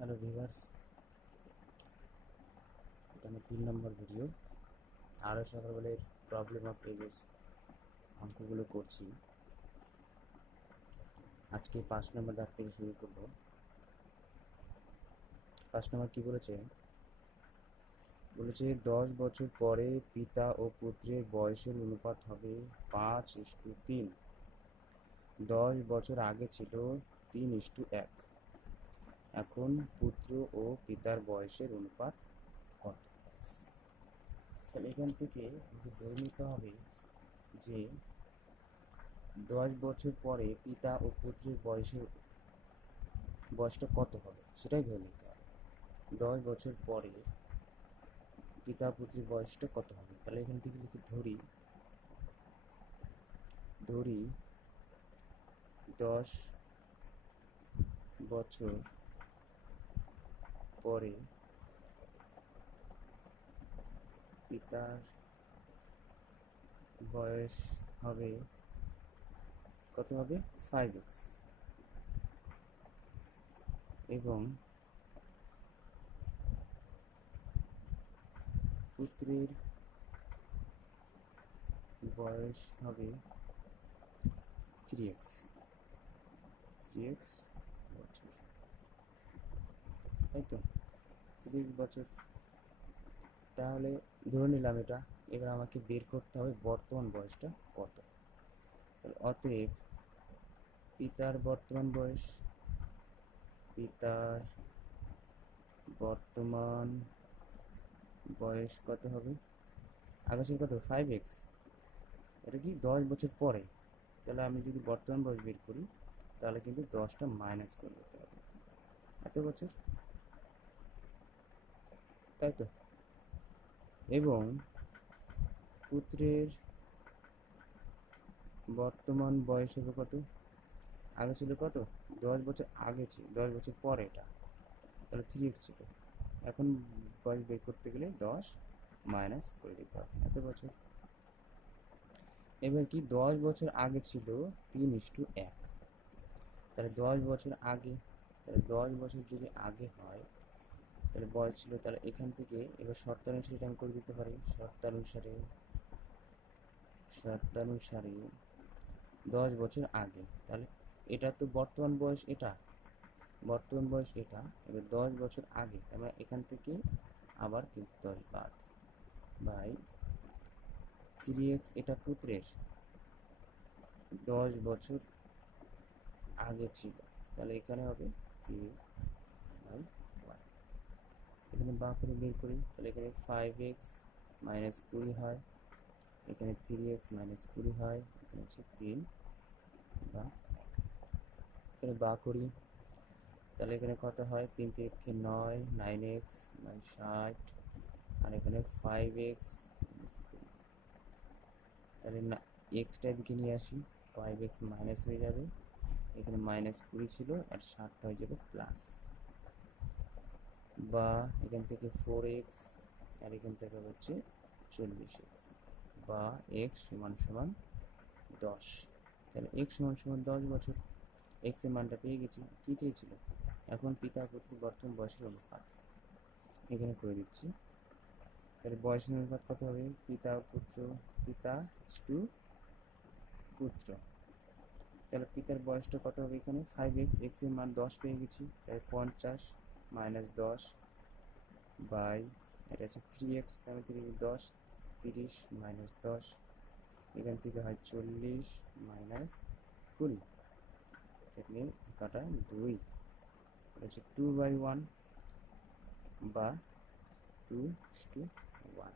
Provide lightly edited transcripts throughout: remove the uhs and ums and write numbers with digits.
Hello viewers, এটা আমার 3 নম্বর video. আরও সকালবেলার প্রবলেম অফ পেজেস অঙ্কগুলো করছি। আজকে 5 নম্বর দাগ থেকে শুরু করব। 5 নম্বর কী বলেছে? 10 বছর পরে পিতা ও পুত্রের বয়সের অনুপাত হবে 5:3। 10 বছর আগে ছিল 3:1। এখন পুত্র ও পিতার বয়সের অনুপাত কত? তাহলে এখান থেকে ধরে নিতে হবে যে 10 বছর পরে পিতা ও পুত্রের বয়সটা কত হবে সেটাই ধরে নিতে হবে। 10 বছর পরে পিতা পুত্রের বয়সটা কত হবে, তাহলে এখান থেকে লিখে ধরি 10 বছর পরে পিতার বয়স হবে কত হবে 5x, এবং পুত্রের বয়স হবে 3x বছর, তাই তো 3x বছর। তাহলে ধরে নিলাম এটা। এবার আমাকে বের করতে হবে বর্তমান বয়সটা কত। তাহলে অতএব পিতার বর্তমান বয়স কত হবে? আগে ছিল কত 5x, এটা কি 10 বছর পরে। তাহলে আমি যদি বর্তমান বয়স বের করি তাহলে কিন্তু 10টা মাইনাস করে দিতে হবে, এত বছর, তাই তো। এবং পুত্রের বর্তমান বয়স হবে কত? আগে ছিল কত 10 বছর আগে ছিল, 10 বছর পরে এটা, তাহলে 3x ছিল। এখন বয়স বের করতে গেলে 10 মাইনাস করে দিতে হবে, এত বছর। এবার কি 10 বছর আগে ছিল 3:1, তাহলে 10 বছর আগে, তাহলে 10 বছর যদি আগে হয় তাহলে বয়স ছিল, তাহলে এখান থেকে এবার শর্তানুসারে এটা আমি করে দিতে পারি। শর্তানুসারে 10 বছর আগে, তাহলে এটা তো বর্তমান বয়স, এটা এবার 10 বছর আগে আমরা এখান থেকে আবার কিন্তু 10 বাদ বাই 3x, এটা পুত্রের 10 বছর আগে ছিল, তাহলে এখানে হবে 3/1। এখানে বা করে বের করি, তাহলে এখানে 5x মাইনাস 20 হয়, এখানে 3x মাইনাস 20 হয়, এখানে হচ্ছে 3/1। এখানে বা করি, তাহলে এখানে কত হয় 3×3 9, 9x 60, আর এখানে 5x, তাহলে না এক্সটা এদিকে নিয়ে আসি, 5x মাইনাস হয়ে যাবে, এখানে -20 ছিল আর 60টা হয়ে যাবে প্লাস, বা এখান থেকে 4x আর এখান থেকে হচ্ছে 40x, বা x সমান সমান 10। তাহলে x সমান সমান 10 বছর। x এর মানটা পেয়ে গেছি, কি চেয়েছিল? এখন পিতা পুত্রের বর্তমান বয়সের অনুপাত এখানে করে দিচ্ছি। তাহলে বয়সের অনুপাত কত হবে? পিতা টু পুত্র, তাহলে পিতার বয়সটা কত হবে? এখানে 5x, x এর মান 10 পেয়ে গেছি, তাহলে 50 মাইনাস 10 বাই, এটা হচ্ছে 3x, তাহলে 10 30 মাইনাস 10, এখান থেকে হয় 40 মাইনাস 20, এখানে কাটা 2, তাহলে হচ্ছে 2/1 বা 2:1।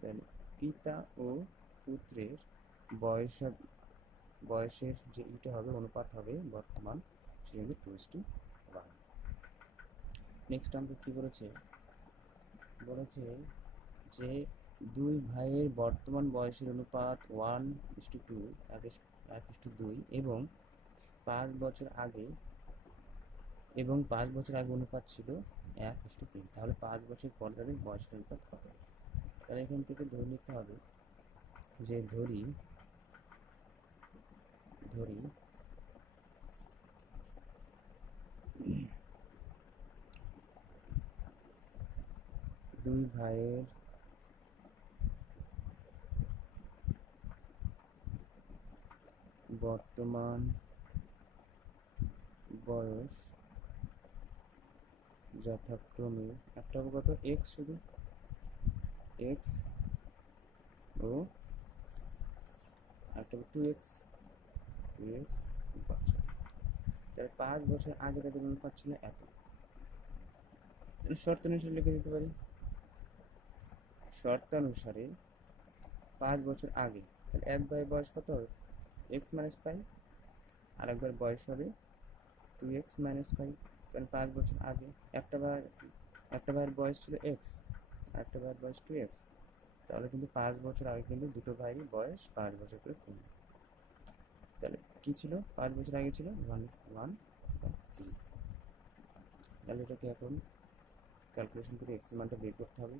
তাহলে পিতা ও পুত্রের বয়সের যে এটা হবে অনুপাত হবে বর্তমান, সেটা হবে 2:1। নেক্সট অঙ্ক কি বলেছে? যে দুই ভাইয়ের বর্তমান বয়সের অনুপাত 1:2, 1:2, এবং 5 বছর আগে অনুপাত ছিল 1:3, তাহলে 5 বছর পর তাদের বয়সের অনুপাত কত? তাহলে এখান থেকে ধরে নিতে হবে যে ধরি দুই ভাইয়ের বর্তমান বয়স যথাক্রমে একটা হবে কত এক্স, শুধু এক্স, ও একটা হবে 2x বছর। তাহলে 5 বছর আগে তাদের অনুপাত ছিল এত। তাহলে শর্তানুসারে লিখে দিতে পারি, শর্তানুসারে 5 বছর আগে, তাহলে এক ভাইয়ের বয়স কত হবে এক্স মাইনাস 5, আর একবার বয়স হবে 2x মাইনাস 5, কারণ 5 বছর আগে একটা ভাইয়ের বয়স ছিল এক্স আর একটা ভাইয়ের বয়স 2x, তাহলে কিন্তু 5 বছর আগে কিন্তু দুটো ভাইয়েরই বয়স 5 বছর করে কমবে। তাহলে কি ছিল 5 বছর আগে ছিল 1/3। তাহলে এটাকে এখন ক্যালকুলেশন করে এক্স এর মানটা বের করতে হবে।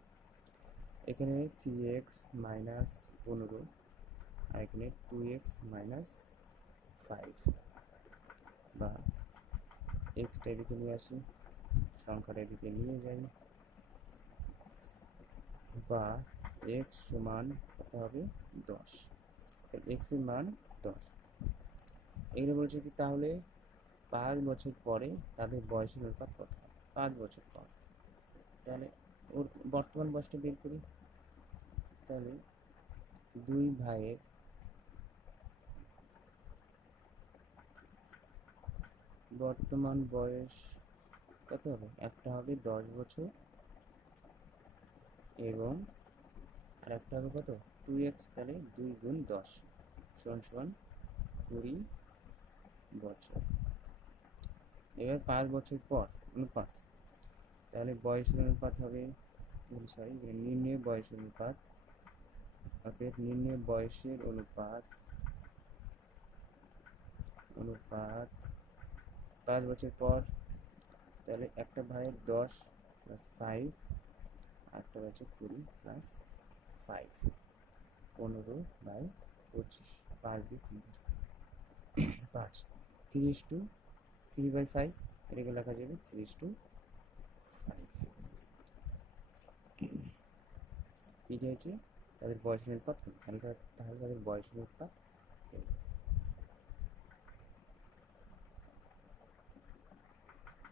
এখানে 3x মাইনাস 15 আর এখানে 2x মাইনাস 5, বা এক্সটা এদিকে নিয়ে আসি, সংখ্যাটা এদিকে নিয়ে যাই, বা x সমান কত হবে 10। তাহলে x এর মান 10। এখানে বলছে যে তাহলে 5 বছর পরে তাদের বয়সের অনুপাত কত হবে, 5 বছর পর। তাহলে ওর বর্তমান বয়সটা বের করি। তাহলে দুই ভাইয়ের বর্তমান বয়স কত হবে, একটা হবে 10 বছর এবং আর একটা হবে কত 2x, তাহলে 2 গুণ 10 সমান 20 বছর। এবার 5 বছর পর অনুপাত, তাহলে বয়সের অনুপাত হবে, নির্ণয় বয়সের অনুপাত, অতএব নির্ণয় বয়সের অনুপাত 5 বছর পর, তাহলে একটা ভাইয়ের 10 প্লাস 5, একটা হচ্ছে 20 প্লাস 5, 15/25, 5 দিয়ে 5, 3:3/5, এটাকে লেখা যাবে 3:5। কি চাইছে তাদের বয়সের অনুপাত, তাহলে তাদের বয়সের অনুপাত